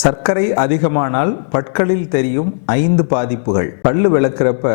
சர்க்கரை அதிகமானால் பற்களில் தெரியும் 5 பாதிப்புகள். பல்லு விளக்குறப்ப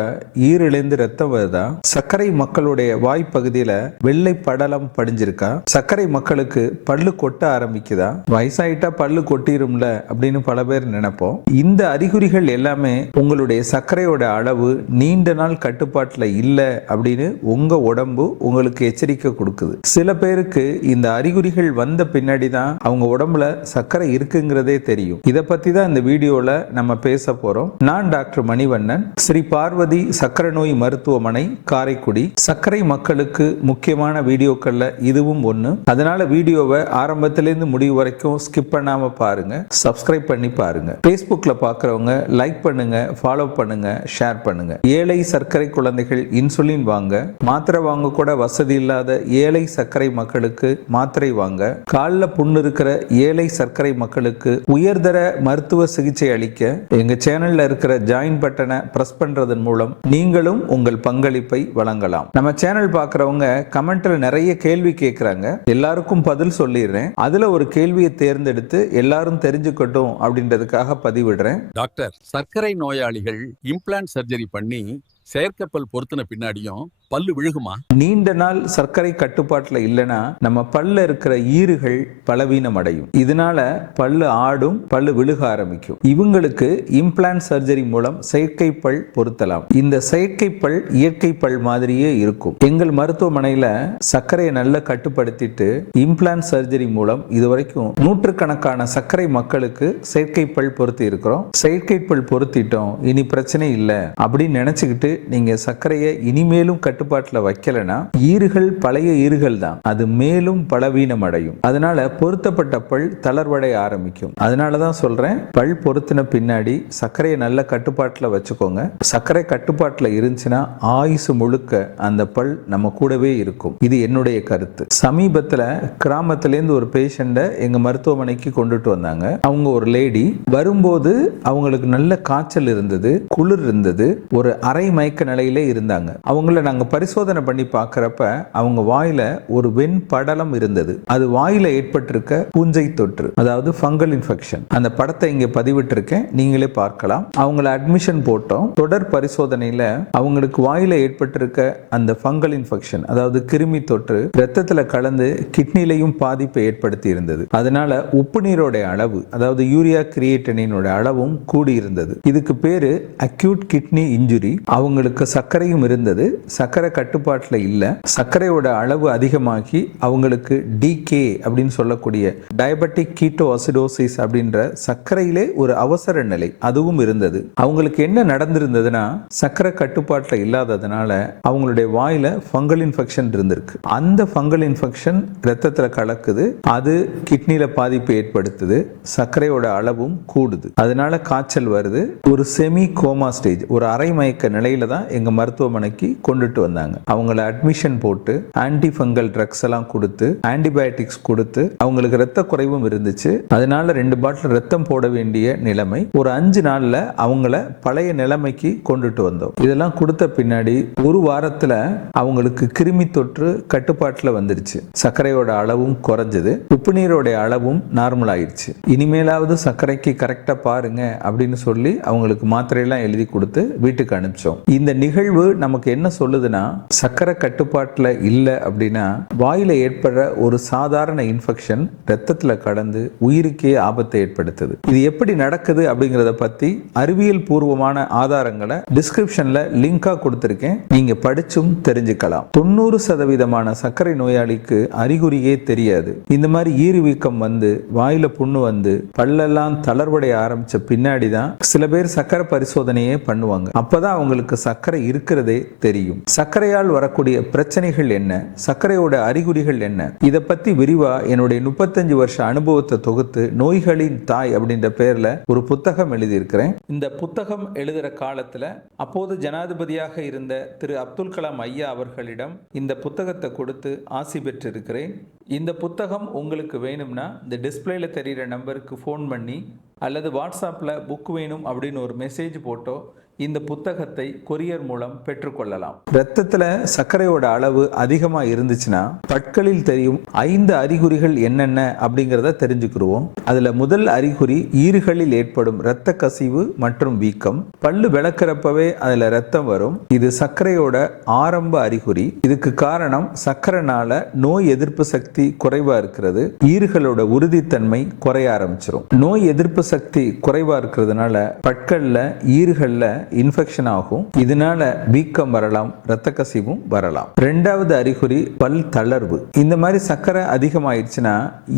ஈரிழிந்து ரத்தம் வருதா? சர்க்கரை மக்களுடைய வாய்ப்பகுதியில வெள்ளை படலம் படிஞ்சிருக்கா? சர்க்கரை மக்களுக்கு பல்லு கொட்ட ஆரம்பிக்குதா? வயசாயிட்டா பல்லு கொட்டிரும்ல அப்படின்னு பல பேர் நினைப்போம். இந்த அறிகுறிகள் எல்லாமே உங்களுடைய சர்க்கரையோட அளவு நீண்ட நாள் கட்டுப்பாட்டுல இல்ல அப்படின்னு உங்க உடம்பு உங்களுக்கு எச்சரிக்கை கொடுக்குது. சில பேருக்கு இந்த அறிகுறிகள் வந்த பின்னாடி தான் அவங்க உடம்புல சர்க்கரை இருக்குங்கிறதே தெரியும். இத பத்தி தான் இந்த வீடியோல நம்ம பேச போறோம். நான் டாக்டர் மணிவண்ணன், ஸ்ரீ பார்வதி சர்க்கரை நோய் மருத்துவமனை, காரைக்குடி. சர்க்கரை மக்களுக்கு முக்கியமான வீடியோக்கள்ல இதுவும் ஒண்ணு. அதனால வீடியோவை ஆரம்பத்திலிருந்து முடிவு வரைக்கும் ஸ்கிப் பண்ணாம பாருங்க. சப்ஸ்கிரைப் பண்ணி பாருங்க. Facebookல பார்க்கறவங்க லைக் பண்ணுங்க, ஃபாலோ பண்ணுங்க, ஷேர் பண்ணுங்க. ஏழை சர்க்கரை குழந்தைகள் இன்சுலின் வாங்க, மாத்திரை வாங்க கூட வசதி இல்லாத ஏழை சர்க்கரை மக்களுக்கு மாத்திரை வாங்க, கால்ல புண்ணு இருக்கிற ஏழை சர்க்கரை மக்களுக்கு உயர்தர மருத்துவ சிகிச்சை அளிக்க எங்க சேனல்ல இருக்கிற ஜாயின் பட்டனை பிரஸ் பண்றதன் மூலம் நீங்களும் உங்கள் பங்களிப்பை வழங்கலாம். நம்ம சேனல் பார்க்கறவங்க கமெண்ட்ல நிறைய கேள்வி கேட்கறாங்க. எல்லாருக்கும் பதில் சொல்லிடுறேன். அதுல ஒரு கேள்வியை தேர்ந்தெடுத்து எல்லாரும் தெரிஞ்சுக்கட்டும் அப்படின்றதுக்காக பதிவிடுறேன். டாக்டர், சர்க்கரை நோயாளிகள் இம்ப்ளான்ட் சர்ஜரி பண்ணி செயற்கைப்பல் பொருத்தின பின்னாடியும் பல்லு விழுகுமா? நீண்ட நாள் சர்க்கரை கட்டுப்பாட்டுல இல்லைன்னா நம்ம பல்ல இருக்கிற ஈறுகள் பலவீனம் அடையும். இதனால பல்லு ஆடும், பல்லு விழுக ஆரம்பிக்கும். இவங்களுக்கு இம்ப்ளான்ட் சர்ஜரி மூலம் செயற்கை பல் பொருத்தலாம். இந்த செயற்கை பல் இயற்கை பல் மாதிரியே இருக்கும். எங்கள் மருத்துவமனையில சர்க்கரையை நல்லா கட்டுப்படுத்திட்டு இம்ப்ளான்ட் சர்ஜரி மூலம் இதுவரைக்கும் நூற்றுக்கணக்கான சர்க்கரை மக்களுக்கு செயற்கை பல் பொருத்தி இருக்கிறோம். செயற்கை பல் பொருத்திட்டோம், இனி பிரச்சனை இல்லை அப்படின்னு நினைச்சுக்கிட்டு நீங்க சர்க்கரையை இனிமேலும் கட்டுப்பாட்டுல வைக்கலனா ஈறுகள் பழைய ஈறுகள் தான், அது மேலும் பலவீனம் அடையும். அதனால பொருத்தப்பட்ட பல் தளர்வடைய ஆரம்பிக்கும். அதனாலதான் சொல்றேன், பல் பொருத்தின பின்னாடி சர்க்கரையை நல்ல கட்டுப்பாட்டுல வச்சுக்கோங்க. சர்க்கரை கட்டுப்பாட்டுல இருந்துச்சுன்னா ஆயுசு முழுக்க அந்த பல் நம்ம கூடவே இருக்கும். இது என்னுடைய கருத்து. சமீபத்துல கிராமத்திலேருந்து ஒரு பேஷண்ட எங்க மருத்துவமனைக்கு கொண்டுட்டு வந்தாங்க. அவங்க ஒரு லேடி. வரும்போது அவங்களுக்கு நல்ல காய்ச்சல் இருந்தது, குளிர் இருந்தது, ஒரு அரை மயக்க நிலையிலே இருந்தாங்க. அவங்கள நாங்க பரிசோதனை பண்ணி பார்க்கறப்ப அவங்க வாயில ஒரு வெண் படலம் இருந்தது. அது வாயில ஏற்பட்டிருக்க பூஞ்சை தொற்று, அதாவது ஃபங்கல் இன்ஃபெக்ஷன். அந்த படத்தை இங்க பதிவிட்டிருக்கேன், நீங்களே பார்க்கலாம். அவங்கள அட்மிஷன் போட்டோம். தொடர் பரிசோதனையில அவங்களுக்கு வாயில ஏற்பட்டிருக்க அந்த ஃபங்கல் இன்ஃபெக்ஷன், அதாவது கிருமி தொற்று ரத்தத்துல கலந்து கிட்னிலையும் பாதிப்பை ஏற்படுத்தி இருந்தது. அதனால உப்பு நீரோட அளவு, அதாவது யூரியா கிரியேட்டினினோட அளவும் கூடி இருந்தது. இதுக்கு பேரு அக்யூட் கிட்னி இன்ஜுரி. அவங்களுக்கு சர்க்கரையும் இருந்தது, சர்க்கரை கட்டுப்பாட்டில் இல்ல. சர்க்கரையோட அளவு அதிகமாகி அவங்களுக்கு டிகே அப்படின்னு சொல்லக்கூடிய டயபெட்டிக் கீட்டோ அசிடோசிஸ் அப்படின்ற சர்க்கரையிலே ஒரு அவசர நிலை அதுவும் இருந்தது. அவங்களுக்கு என்ன நடந்திருந்ததுன்னா, சர்க்கரை கட்டுப்பாட்டில் இல்லாததுனால அவங்களுடைய வாயில ஃபங்கல் இன்ஃபெக்ஷன் இருந்திருக்கு. அந்த ஃபங்கல் இன்ஃபெக்ஷன் ரத்தத்துல கலக்குது, அது கிட்னில பாதிப்பு ஏற்படுத்துது, சர்க்கரையோட அளவும் கூடுது. அதனால காய்ச்சல் வருது. ஒரு செமி கோமா ஸ்டேஜ், ஒரு அரை மயக்க நிலையில தான் எங்க மருத்துவமனைக்கு கொண்டுட்டு வந்தாங்க. அவங்கள அட்மிஷன் போட்டு ஆன்டி ஃபங்கல் ட்ரக்ஸ் எல்லாம் கொடுத்து, ஆன்டிபயோட்டிக்ஸ் கொடுத்து, அவங்களுக்கு ரத்த குறைவும் இருந்துச்சு. அதனால 2 பாட்டில் ரத்தம் போட வேண்டிய நிலைமை. ஒரு 5 நாள்ல அவங்கள பழைய நிலைமைக்கு கொண்டுட்டு வந்தோம். இதெல்லாம் கொடுத்த பின்னாடி ஒரு வாரத்துல அவங்களுக்கு கிருமி தொற்று கட்டுப்பாட்டுல வந்துருச்சு. சர்க்கரையோட அளவும் குறைஞ்சது, உப்பு நீரோட அளவும் நார்மல் ஆயிடுச்சு. இனிமேலாவது சர்க்கரைக்கு கரெக்டா பாருங்க அப்படின்னு சொல்லி அவங்களுக்கு மாத்திரையெல்லாம் எழுதி கொடுத்து வீட்டுக்கு அனுப்பிச்சோம். இந்த நிகழ்வு நமக்கு என்ன சொல்லுதுன்னா, சர்க்கரை கட்டுப்பாட்டுல இல்ல அப்படின்னா வாயில ஏற்படுற ஒரு சாதாரண இன்ஃபெக்ஷன் ரத்தத்துல கலந்து உயிருக்கே ஆபத்தை ஏற்படுத்துது. இது எப்படி நடக்குது அப்படிங்கறத பத்தி அறிவியல் பூர்வமான ஆதாரங்களை டிஸ்கிரிப்ஷன்ல லிங்கா கொடுத்திருக்கேன், நீங்க படிச்சும் தெரிஞ்சுக்கலாம். 90% சர்க்கரை நோயாளிக்கு அறிகுறியே தெரியாது. இந்த மாதிரி ஈறு வீக்கம் வந்து வாயில புண்ணு வந்து பல்லெல்லாம் தளர்வடைய ஆரம்பிச்ச பின்னாடி தான் சில பேர் சர்க்கரை பரிசோதனையே பண்ணுவாங்க. அப்பதான் அவங்களுக்கு சர்க்கரை இருக்கிறதே தெரியும். சர்க்கரையால் வரக்கூடிய பிரச்சனைகள் என்ன, சர்க்கரையோட அறிகுறிகள் என்ன, இதை பத்தி விரிவா என்னுடைய 35 வருஷ அனுபவத்தை தொகுத்து நோய்களின் தாய் அப்படின்ற பேர்ல ஒரு புத்தகம் எழுதியிருக்கிறேன். இந்த புத்தகம் எழுதுற காலத்துல அப்போது ஜனாதிபதியாக இருந்த திரு அப்துல் கலாம் ஐயா அவர்களிடம் இந்த புத்தகத்தை கொடுத்து ஆசி பெற்றிருக்கிறேன். இந்த புத்தகம் உங்களுக்கு வேணும்னா இந்த டிஸ்பிளேல தெரிகிற நம்பருக்கு ஃபோன் பண்ணி அல்லது வாட்ஸ்அப்பில் புக் வேணும் அப்படின்னு ஒரு மெசேஜ் போட்டோ இந்த புத்தகத்தை கொரியர் மூலம் பெற்றுக்கொள்ளலாம். இரத்தத்துல சர்க்கரையோட அளவு அதிகமா இருந்துச்சுன்னா பற்களில் தெரியும் 5 அறிகுறிகள் என்னென்ன அப்படிங்கிறத தெரிஞ்சுக்கிடுவோம். அதுல முதல் அறிகுறி ஈறுகளில் ஏற்படும் இரத்த கசிவு மற்றும் வீக்கம். பல்லு விளக்குறப்பவே அதுல ரத்தம் வரும். இது சர்க்கரையோட ஆரம்ப அறிகுறி. இதுக்கு காரணம் சர்க்கரைனால நோய் எதிர்ப்பு சக்தி குறைவா இருக்கிறது. ஈறுகளோட உறுதித்தன்மை குறைய ஆரம்பிச்சிடும். நோய் எதிர்ப்பு சக்தி குறைவா இருக்கிறதுனால பற்கள்ல ஈறுகள்ல இன்ஃபெக்ஷன் ஆகும். இதனால வீக்கம் வரலாம், இரத்த கசிவும் வரலாம். இரண்டாவது அறிகுறி பல் தளர்வு. இந்த மாதிரி சர்க்கரை அதிகமாயிடுச்சுன்னா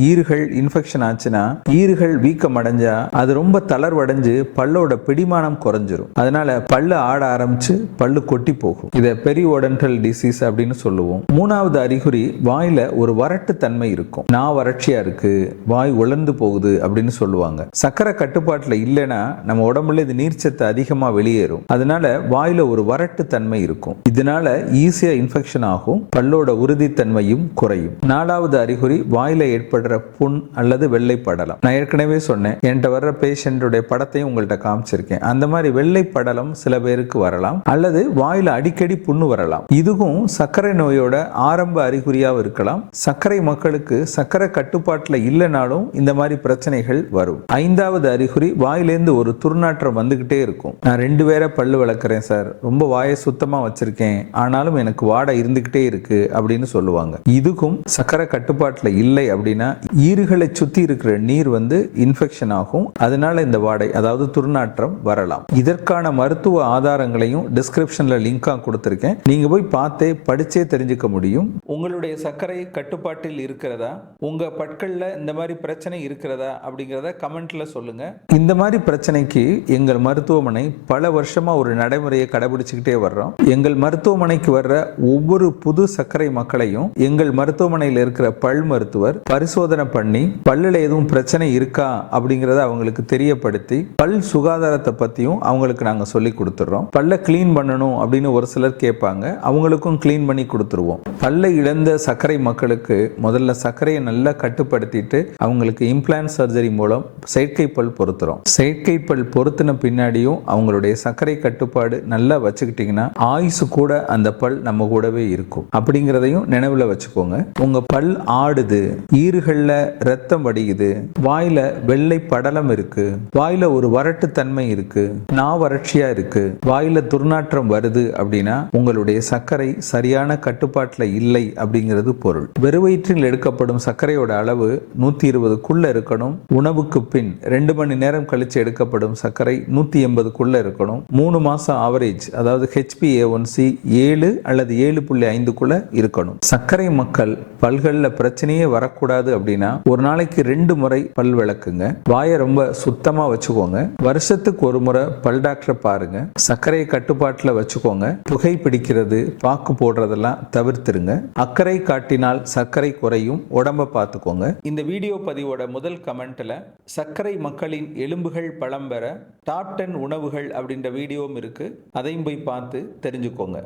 ஈறுகள் இன்ஃபெக்ஷன் ஆச்சுன்னா ஈறுகள் வீக்கம் அடைஞ்சா அது ரொம்ப தளர்வடைஞ்சு பல்லோட பிடிமானம் குறைஞ்சிரும். அதனால பல்லு ஆட ஆரம்பிச்சு பல்லு கொட்டி போகும். இதை பெரியோடென்டல் டிசீஸ் அப்படின்னு சொல்லுவோம். மூணாவது அறிகுறி வாயில ஒரு வறட்டு தன்மை இருக்கும். நான் வறட்சியா இருக்கு, வாய் உலர்ந்து போகுது அப்படின்னு சொல்லுவாங்க. சர்க்கரை கட்டுப்பாட்டுல இல்லைன்னா நம்ம உடம்புல இது நீர்ச்சத்து அதிகமா வெளியேறும். அதனால வாயில ஒரு வறட்டு தன்மை இருக்கும். இதனால ஈஸியா இன்ஃபெக்ஷன் ஆகும், பல்லோட உறுதித்தன்மையும் குறையும். நாலாவது அறிகுறி வாயில ஏற்படுற புண் அல்லது வெள்ளை படலம். நான் ஏற்கனவே சொன்னேன், என்கிட்ட வர்ற பேஷண்டோட படத்தையும் உங்கள்கிட்ட காமிச்சிருக்கேன். அந்த மாதிரி வெள்ளை படலம் சில பேருக்கு வரலாம், அல்லது வாயில அடிக்கடி புண்ணு வரலாம். இதுவும் சர்க்கரை நோயோட ஆரம்ப அறிகுறியா இருக்கலாம். சர்க்கரை மக்களுக்கு சர்க்கரை கட்டுப்பாட்டுல இல்லைனாலும் இந்த மாதிரி பிரச்சனைகள் வரும். ஐந்தாவது அறிகுறி வாயிலேருந்து ஒரு துர்நாற்றம் வந்துகிட்டே இருக்கும். நான் 2 வேற பல்லு வளர்க்குறேன் சார், ரொம்ப வாயை சுத்தமா வச்சிருக்கேன், ஆனாலும் எனக்கு வாடை இருந்துகிட்டே இருக்கு அப்படின்னு சொல்லுவாங்க. இதுக்கும் சர்க்கரை கட்டுப்பாட்டுல இல்லை அப்படின்னா ஈறுகளை சுத்தி இருக்கிற நீர் இன்ஃபெக்ஷன் ஆகும். அதனால இந்த வாடை அதாவது துர்நாற்றம் வரலாம். இதற்கான மருத்துவ ஆதாரங்களையும் டிஸ்கிரிப்ஷன்ல லிங்கா கொடுத்திருக்கேன். நீங்க போய் பார்த்தே படிச்சே தெரிஞ்சுக்க முடியும். உங்களுடைய சர்க்கரை கட்டுப்பாட்டில் இருக்கிறதா, உங்க பற்கள்ல இந்த மாதிரி பிரச்சனை இருக்கிறதா அப்படிங்கிறத கமெண்ட்ல சொல்லுங்க. இந்த மாதிரி பிரச்சனைக்கு எங்கள் மருத்துவமனை பல வருஷமா ஒரு நடைமுறையை கடைபிடிச்சுக்கிட்டே வர்றோம். எங்கள் மருத்துவமனைக்கு வர்ற ஒவ்வொரு புது சர்க்கரை மக்களையும் எங்கள் மருத்துவமனையில் இருக்கிற பல் மருத்துவர் பரிசோதனை பண்ணி பல்லுல எதுவும் பிரச்சனை இருக்கா அப்படிங்கறத அவங்களுக்கு தெரியப்படுத்தி பல் சுகாதாரத்தை பத்தியும் அவங்களுக்கு நாங்க சொல்லி கொடுத்துறோம். பல்ல கிளீன் பண்ணணும் அப்படின்னு ஒரு சிலர் கேட்பாங்க, அவங்களுக்கும் கிளீன் பண்ணி கொடுத்துருவோம். பல்லை இழந்த சர்க்கரை மக்களுக்கு முதல்ல சர்க்கரையை நல்லா கட்டுப்படுத்திட்டு அவங்களுக்கு இம்ப்ளான்ட் சர்ஜரி மூலம் செயற்கை பல் பொருத்துறோம். செயற்கை பல் பொருத்தின பின்னாடியும் அவங்களுடைய சர்க்கரை கட்டுப்பாடு நல்லா வச்சுக்கிட்டீங்கன்னா ஆயுசு கூட அந்த பல் நம்ம கூடவே இருக்கும் அப்படிங்கிறதையும் நினைவுல வச்சுக்கோங்க. உங்க பல் ஆடுது, ஈறுகள்ல ரத்தம் வடியுது, வாயில வெள்ளை படலம் இருக்கு, வாயில ஒரு வறட்டு தன்மை இருக்கு, நான் வறட்சியா இருக்கு, வாயில துர்நாற்றம் வருது அப்படின்னா உங்களுடைய சர்க்கரை சரியான கட்டுப்பாட்டுல இல்லை அப்படிங்கிறது பொருள். வெறுவயிற்றில் எடுக்கப்படும் சர்க்கரையோட அளவு 120க்குள்ள இருக்கணும். உணவுக்கு பின் 2 மணி நேரம் கழிச்சு எடுக்கப்படும் சர்க்கரை 180க்குள்ள இருக்கணும். 3 மாசம் ஆவரேஜ் அதாவது HbA1c 7 அல்லது 7.5க்குள்ள இருக்கணும். சர்க்கரை மக்கள் பல்கள்ல பிரச்சனையே வரக்கூடாது அப்படின்னா ஒரு நாளைக்கு 2 முறை பல் விளக்குங்க. வாயை ரொம்ப சுத்தமா வச்சுக்கோங்க. வருஷத்துக்கு ஒரு முறை பல் டாக்டரை பாருங்க. சர்க்கரையை கட்டுப்பாட்டுல வச்சுக்கோங்க. புகை பிடிக்கிறது, பாக்கு போடுறதெல்லாம் தவிர்த்துருங்க. அக்கறை காட்டினால் சர்க்கரை குறையும். உடம்ப பார்த்துக்கோங்க. இந்த வீடியோ பதிவோட முதல் கமெண்ட்ல சர்க்கரை மக்களின் எலும்புகள் பலம் பெற டாப் 10 உணவுகள் அப்படின்ற வீடியோவும் இருக்கு. அதையும் போய் பார்த்து தெரிஞ்சுக்கோங்க.